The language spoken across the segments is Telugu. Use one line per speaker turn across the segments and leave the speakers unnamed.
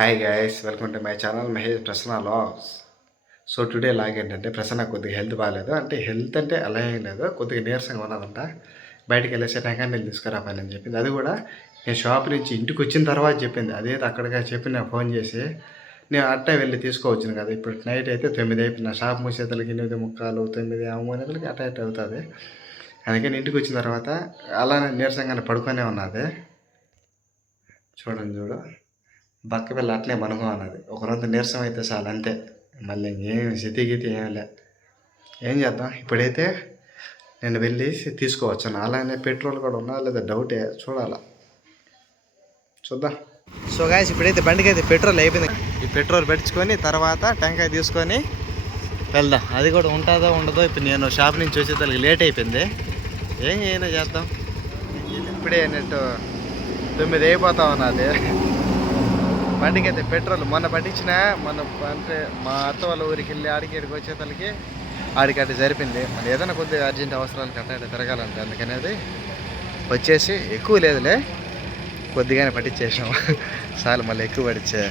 Hi guys welcome to my channel Mahesh Prasanna loss so today vlog ఏంటంటే ప్రసన్న కొద్దిగా హెల్త్ బాగాలేదు అంటే హెల్త్ అంటే అలా ఏం లేదు. కొద్దిగా నీరసంగా ఉన్నదంట. బయటికి వెళ్ళేసే నేను తీసుకురా పని అని చెప్పింది. అది కూడా నేను షాప్ నుంచి ఇంటికి వచ్చిన తర్వాత చెప్పింది. అదే అక్కడికి చెప్పి నేను ఫోన్ చేసి నేను అట్టే వెళ్ళి తీసుకోవచ్చును కదా. ఇప్పుడు నైట్ అయితే తొమ్మిది అయిపోయిన షాప్ మూసేతలకి ఎనిమిది ముక్కాలు తొమ్మిది మూనతలకి అట్ట అట్ట అవుతుంది. అందుకని ఇంటికి వచ్చిన తర్వాత అలానే నీరసంగానే పడుకొనే ఉన్నది. చూడండి చూడు. బక్క పిల్ల అట్లే మనకు అన్నది. ఒక రొంత నీరసం అయితే చాలు అంతే. మళ్ళీ ఇంకేం స్థితి గీతి ఏం లే. ఏం చేద్దాం? ఇప్పుడైతే నేను వెళ్ళి తీసుకోవచ్చు. అలానే పెట్రోల్ కూడా ఉన్నా లేదా డౌటే చూడాలా. చూద్దాం. సో గాయస్ ఇప్పుడైతే బండికి అయితే పెట్రోల్ అయిపోయింది. ఈ పెట్రోల్ పెట్టించుకొని తర్వాత టెంకాయ తీసుకొని వెళ్దాం. అది కూడా ఉంటుందో ఉండదో ఇప్పుడు నేను షాప్ నుంచి వచ్చేసరికి లేట్ అయిపోయింది. ఏం చేయనా చేద్దాం? ఇప్పుడే అన్నట్టు తొమ్మిది అయిపోతా ఉన్నది. బండికి అయితే పెట్రోల్. మొన్న పట్టించిన మొన్న అంటే మా అత్త వాళ్ళ ఊరికి వెళ్ళి ఆడికి ఇక్కడికి వచ్చేతలకి ఆడికి అటు జరిపింది. మన ఏదైనా కొద్దిగా అర్జెంట్ అవసరాలు కట్ట తిరగాలంటే. అందుకనేది వచ్చేసి ఎక్కువ లేదులే కొద్దిగానే పట్టించేసాం చాలు మళ్ళీ ఎక్కువ పట్టించే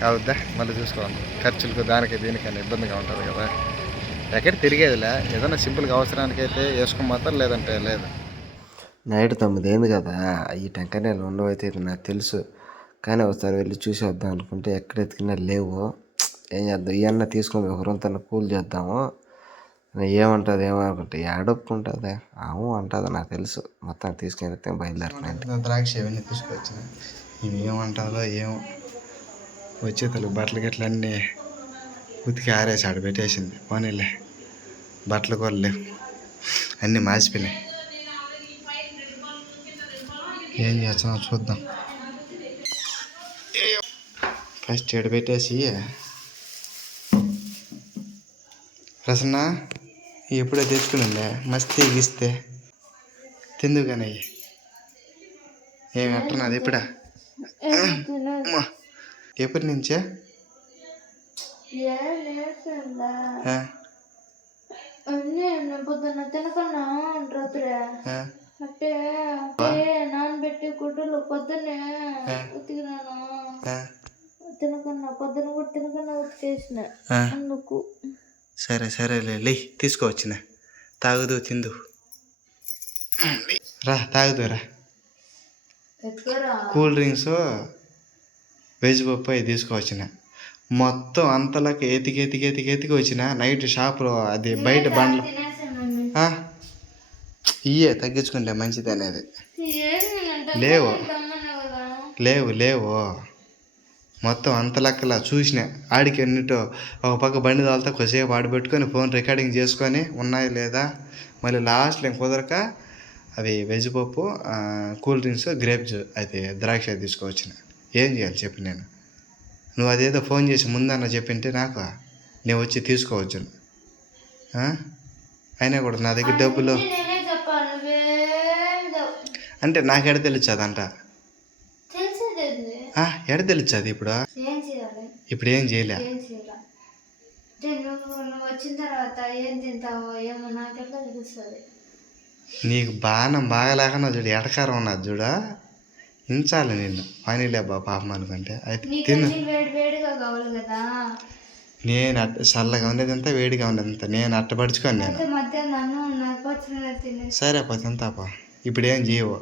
కావద్దా? మళ్ళీ చూసుకోవాలి. ఖర్చులకు దానికి దీనికైనా ఇబ్బందిగా ఉంటుంది కదా. ఎక్కడ తిరిగేదిలే. ఏదైనా సింపుల్గా అవసరానికైతే అయితే మాత్రం లేదంటే లేదు. నైట్ తొమ్మిది ఏంది కదా. ఈ టెంకాయలు ఉండవైతే ఇది నాకు తెలుసు. కానీ ఒకసారి వెళ్ళి చూసి వద్దాం అనుకుంటే ఎక్కడ ఎతికినా లేవు. ఏం చేద్దాం? ఇవన్నీ తీసుకొని ఒకరంతా కూల్ చేద్దాము. ఏమంటుంది ఏమనుకుంటే ఏడొప్పుకుంటుంది అవు అంటుంది నాకు తెలుసు. మొత్తం తీసుకెళ్తే బయలుదేరుతున్నాను ద్రాక్ష ఇవన్నీ తీసుకొచ్చిన. ఇవి ఏమంటుందో ఏమో. వచ్చే తల్లి బట్టలు గిట్లన్నీ ఉతికి ఆరేసి ఆడ పెట్టేసింది. పోనీలే బట్టలు కూడా లేవు. అన్నీ మాసిపోయినాయి. ఏం చేస్తున్నావు చూద్దాం. ఫస్ట్ ఎడ పెట్టేసి ప్రసన్న ఎప్పుడో తెచ్చుకునిందే మస్తీ గీస్తే. తిందుగానే. ఏమి అట్టనది ఎప్పుడా ఎప్పటి నుంచే?
పొద్దున్న తినకన్నా రాత్రి
ఆ,
అంటే నానబెట్టి గుడ్డలు పొద్దున్నే ఉతికినాను
ఆ,
తినకన్నా పొద్దున కూడా తినకన్నా ఉతికేసిన
ఆ.
అందుకు
సరే సరేలే లే తీసుకోవచ్చిన తాగుదు తిందు. రా తాగుదు రా.
ఎక్కరా
కూల్ డ్రింక్స్ వెజ్ పప్పు అవి తీసుకువచ్చిన మొత్తం అంతలాకి ఎతికి ఎతికి ఎతికి ఎతికి వచ్చిన. నైట్ షాప్లో అది బయట బండ్లు? ఇయ్యే తగ్గించుకుంటే మంచిది అనేది లేవు. లేవు లేవు. మొత్తం అంత లెక్కలా చూసిన. ఆడికి ఎన్నిటో ఒక పక్క బండి తోలుతా కొద్దిసేపు ఆడి పెట్టుకొని ఫోన్ రికార్డింగ్ చేసుకొని ఉన్నాయి లేదా? మళ్ళీ లాస్ట్లో కుదరక అవి వెజ్ పప్పు కూల్ డ్రింక్స్ గ్రేప్ జ్యూ అది ద్రాక్ష తీసుకువచ్చిన ఏం చేయాలి చెప్పు నేను. నువ్వు అదేదో ఫోన్ చేసి ముందన్న చెప్పింటే నాకు? నేను వచ్చి తీసుకోవచ్చు. అయినా కూడా నా దగ్గర డబ్బులు అంటే నాకెడ తెలుచదంట
తెలిసేదేంది
ఎడ తెలుచది ఇప్పుడు? ఇప్పుడు ఏం చేయలే.
ఏం చేయాలి? అంటే నువ్వు నువ్వు వచ్చిన తర్వాత ఏం తింటావో ఏమో నాకెట్లా తెలుస్తుంది.
నీకు బాణం బాగలేకన్నా చూడు ఎటకారం ఉన్నది చూడ. ఇంచాలి నిన్ను. పనిలే బా పాపం అనుకుంటే. అయితే తిను. నేను అట్ట చల్లగా ఉండేదంతా వేడిగా ఉండేదంతా నేను అట్టపడుచుకోను నేను. సరే పో తింతాపా ఇప్పుడు ఏం చేయవు.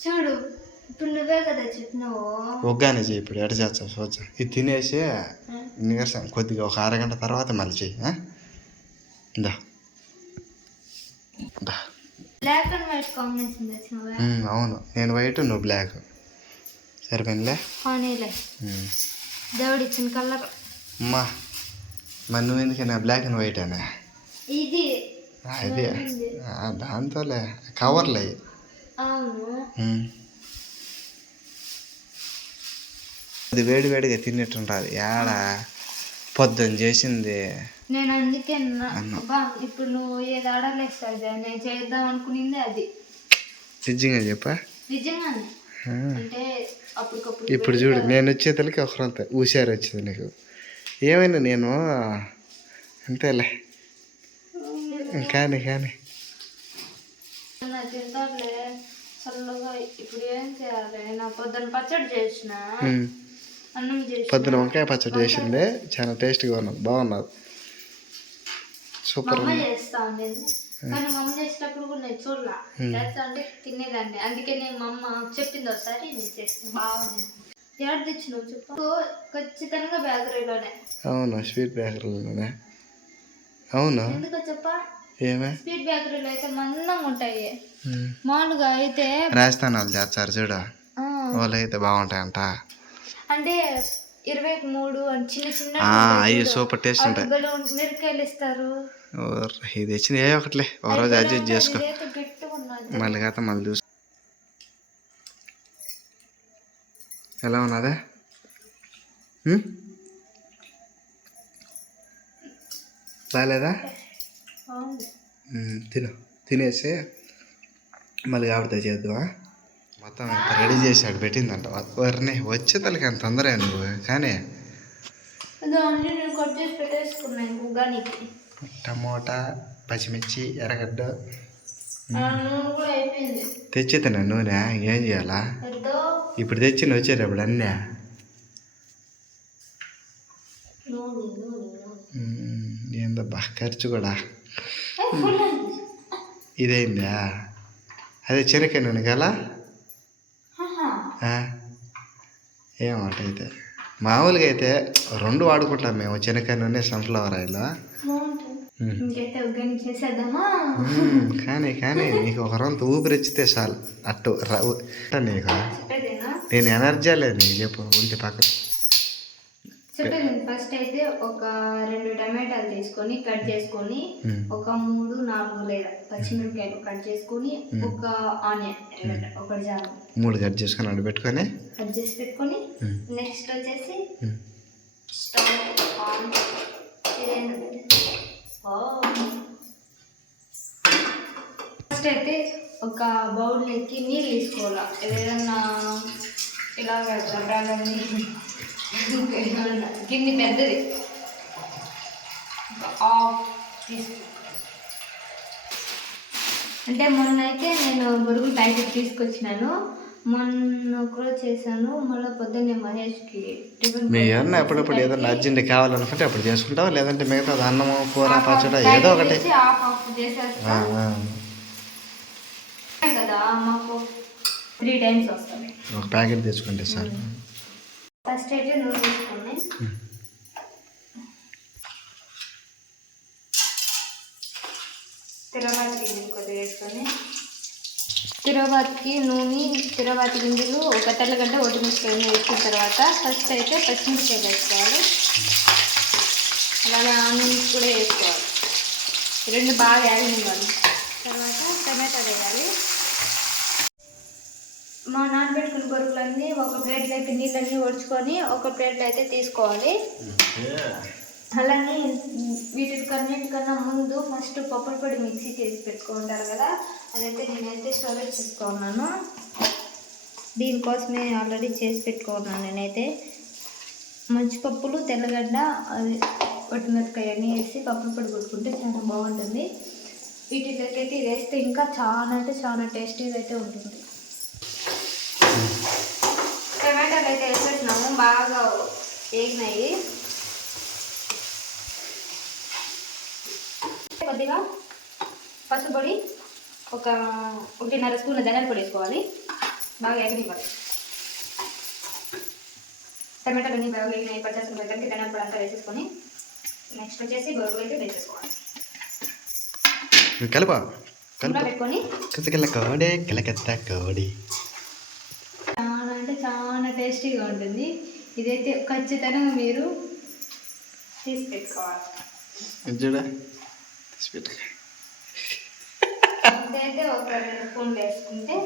చూడు ఇప్పుడు నువ్వే కదా చెప్పినావు.
ఒగ్గానే చేయి ఇప్పుడు ఎట చేస్తావు? చూద్దాం. ఇది తినేసి నీరసం కొద్దిగా ఒక అరగంట తర్వాత మళ్ళీ చెయ్యి ఆ? దా. దా.
బ్లాక్ అండ్ వైట్ కాంబినేషన్ తెచ్చినావే?
ఉమ్, అవును. నేను వైట్ నువ్వు బ్లాక్.
దేవుడు ఇచ్చిన కలర్.
అమ్మా మరి నువ్వు ఎందుకైనా బ్లాక్ అండ్ వైట్ అనే?
ఇది.
అదే దాంతోలే. కవర్లే.
అవును
ఉమ్. అది వేడి వేడిగా తిన్నట్టుంటుంది ఏడ పొద్దున్న చేసింది.
నేను అందుకే ఇప్పుడు నువ్వు ఏది ఆడలేస్తావు నేను చేద్దాం అనుకునింది అది.
నిజంగా చెప్పా?
నిజంగానే.
ఆ.
అంటే అప్పటికప్పుడు
ఇప్పుడు చూడు నేను వచ్చేతలకి ఒకరంత హుషారు వచ్చింది నీకు. ఏమైనా నేను? అంతేలే. కానీ కానీ.
ఇప్పుడు ఏం చేయాలి? నా పొద్దున్న పచ్చడి చేసిన
పొద్దున వంకాయ పచ్చడి చేసింది చాలా టేస్ట్గా ఉన్నది. బాగున్నది. సూపర్
కానీ చేసేటప్పుడు కూడా నేను చూడలా. అంటే తినేదాన్ని. అందుకే నేను చెప్పింది ఒకసారి నేను చేస్తాను బాగుంది. ఎక్కడ తెచ్చినావు చెప్పు. ఖచ్చితంగా బేకరీలోనే.
అవును స్వీట్ బేకరీలోనే. అవును?
ఎందుకో చెప్పా.
ఏమే?
స్వీట్ బేకరీలో అయితే మందంగా ఉంటాయి. మామూలుగా అయితే
రాజస్థాన్ వాళ్ళు చేస్తారు చూడు. వాళ్ళు అయితే బాగుంటాయంట.
అంటే ఇరవై మూడు అని చిన్న చిన్న
అవి సూపర్ టేస్ట్ ఉంటాయి.
మిరకాయలు ఇస్తారు.
ఓర్, ఇది తెచ్చింది ఏ ఒకట్లే. ఒక రోజు అడ్జస్ట్ చేసుకో. మళ్ళీ కాత మళ్ళీ చూసి ఎలా ఉన్నదే? ఉమ్, తిను. తినేసి మళ్ళీ కాబట్టి చేద్దామా మొత్తం అంత రెడీ చేసి పెట్టిందంట. వారిని వచ్చే తలకి అంత తొందర నువ్వు కానీ టమోటా పచ్చిమిర్చి ఎర్రగడ్డ.
ఆ నూనె
ఏం చేయాలా?
ఎంతో
ఇప్పుడు తెచ్చి నువ్వు వచ్చేటప్పుడు అన్నీ? ఏందబ్బా ఖర్చు కూడా. ఇదైందా? అదే చెనక్కాయ నూనె కదా. ఏమాట అయితే మామూలుగా అయితే రెండు వాడుకుంటాం మేము చెనక్కాయ నూనె సన్ఫ్లవర్ ఆయిల్ కానీ కానీ నీకు ఒక రొంత ఊపిరిచ్చితే చాలు. అట్టు నీకు నేను ఎనర్జీ లేదు నీకు చెప్పు ఉంటే పక్కన
ఫస్ట్ అయితే ఒక రెండు టమాటాలు తీసుకొని కట్ చేసుకొని ఒక మూడు నాలుగు లేదా పచ్చిమిరపకాయలు కట్ చేసుకొని ఒక ఆనియన్ ఒకటి జామ.
మూడు కట్ చేసుకొని అడ్డు పెట్టుకొని
కట్ చేసి పెట్టుకొని నెక్స్ట్ వచ్చేసి. స్టవ్ ఆన్ ఫస్ట్ అయితే ఒక బౌల్లోకి నీళ్ళు తీసుకోవాలా? ఏదైనా ఇలాగ గడ్డాలని గిన్నె పెద్దది. హాఫ్ తీసుకో అంటే మొన్న అయితే నేను బొరుగులు ప్యాకెట్ తీసుకొచ్చినాను. మొన్న ఒకరోజు చేశాను. మళ్ళీ పొద్దున్నే మహేష్కి
మీ ఎవరన్నా ఎప్పుడప్పుడు ఏదన్నా అర్జెంట్ కావాలనుకుంటే అప్పుడు చేసుకుంటావా? లేదంటే మిగతా అన్నము కూర పచ్చడి ఏదో ఒకటి.
చేసేస్తా. కదా మాకు త్రీ టైమ్స్ వస్తుంది
ఒక ప్యాకెట్ తెచ్చుకుంటే సార్.
ఫస్ట్ అయితే నూనె తీసుకుని తిరవాతి గింజలు కొద్దిగా వేసుకొని. తిరవాతికి నూనె తిరవాతి గింజలు ఒక తెల్లగడ్డ ఒడిమిరపకాయలు వేసుకున్న తర్వాత ఫస్ట్ అయితే పచ్చిమిరపకాయలు వేసుకోవాలి. అలానే ఆనియన్స్ కూడా వేసుకోవాలి. రెండు బాగా యాగనివ్వాలి తర్వాత టమాటా వేయాలి. మా నానబెట్టుకున్న బొరుగులన్నీ ఒక ప్లేట్లో అయితే నీళ్ళన్నీ ఒడుచుకొని ఒక ప్లేట్లో అయితే తీసుకోవాలి అలానే వీటికన్నిటికన్నా ముందు ఫస్ట్ పప్పుల పొడి మిక్సీ చేసి పెట్టుకుంటారు కదా అదైతే నేనైతే స్టోరేజ్ చేసుకున్నాను. దీనికోసమే ఆల్రెడీ చేసి పెట్టుకున్నాను నేనైతే. మంచి పప్పులు తెల్లగడ్డ అది మిరపకాయ అన్నీ వేసి పప్పుల పొడి కొట్టుకుంటే చాలా బాగుంటుంది. వీటిలోకి ఇది వేస్తే ఇంకా చాలా అంటే చాలా టేస్టీగా అయితే ఉంటుంది. టమాటాలు అయితే వేసేసినాము బాగా వేగినాయి. కొద్దిగా పసుపు పొడి ఒక ఒకటిన్నర స్పూన్ ధనియాల పొడి వేసుకోవాలి. బాగా వేగనివ్వాలి. టమాటాలు అన్నీ బాగా వేగినాయి పచ్చాసిన దగ్గరికి ధనియాల పొడి అంతా వేసేసుకొని నెక్స్ట్ వచ్చేసి గొడుగు అయితే వేసేసుకోవాలి.
కలప
పెట్టుకొని
కోడే కిలకత్త కోడి.
చాలా అంటే చాలా టేస్టీగా ఉంటుంది. ఇదైతే ఖచ్చితంగా మీరు తీసి పెట్టుకోవాలి.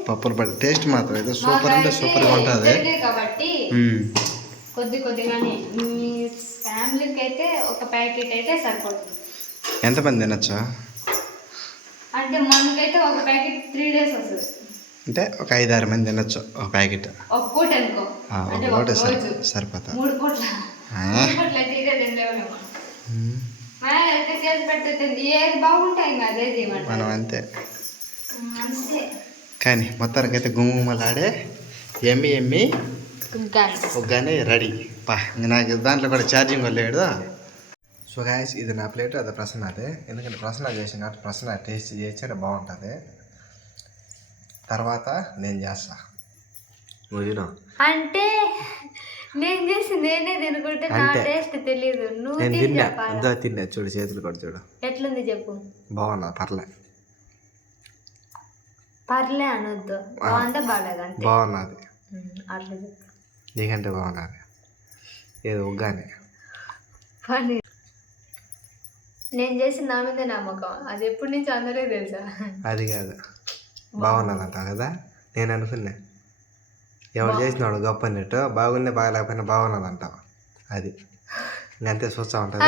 పప్పుల పడి టేస్ట్ మాత్రం అయితే సూపర్ అంటే సూపర్గా ఉంటుంది.
కాబట్టి. కొద్ది కొద్దిగానే. మీ ఫ్యామిలీకి అయితే ఒక ప్యాకెట్ అయితే సరిపోతుంది.
ఎంతమంది తినచ్చా?
అంటే మనకైతే ఒక ప్యాకెట్ త్రీ డేస్ వస్తుంది.
అంటే ఒక ఐదు ఆరు మంది తినచ్చు ఒక ప్యాకెట్.
ఒక పూట అనుకో.
ఒక
అంటే
పూట సరిపోతా
మూడు పూట్ల. అయితే ఇదే తినలేము చేసి పెడుతుంది ఏది బాగుంటాయి ఇంకా అదే చేయమంటారు.
మనం అంతే.
అంతే.
కానీ మొత్తానికైతే గుమ్మలాడే ఎమ్మి ఎమ్మి ఒక్కనే రెడీ. పా ఇంక నాకు దాంట్లో కూడా ఛార్జింగ్ లేడు. సో గాయస్ ఇది నా ప్లేట్ అది ప్రసన్న అదే. ఎందుకంటే ప్రసన్న చేసిన కాబట్టి ప్రసన్న టేస్ట్ చేస్తే బాగుంటుంది. తర్వాత నేను చేస్తా.
అంటే నేను చేసి నేనే తినుకుంటే నా
అంటే
టేస్ట్ తెలియదు నువ్వు
నేను
తిని
తిన్నా.
చెప్పాలా?
అంతా తిన్నా. చూడు చేతులు కూడా చూడు.
ఎట్లుంది చెప్పు.
బాగున్నా పర్లే.
పర్లే అనొద్దు. బాగుందా బాగాలేదు అంతే.
బాగున్నది
ఉమ్, అట్లా చెప్పు.
నీకంటే బాగున్నది ఏదో ఉగ్గానే.
పని. నేను చేసిన నా మీద నమ్మకం. అది ఎప్పటి నుంచి అందరికీ తెలుసా?
అది కాదు. బాగున్నది అంటావు కదా? నేను అనుకున్నా. ఎవరు చేసినాడు గొప్ప అన్నట్టు బాగుండే బాగలేకపోయినా బాగున్నది అంటావు అది. ఇంకంతే చూస్తూ ఉంటుంది.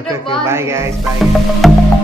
Okay bye bye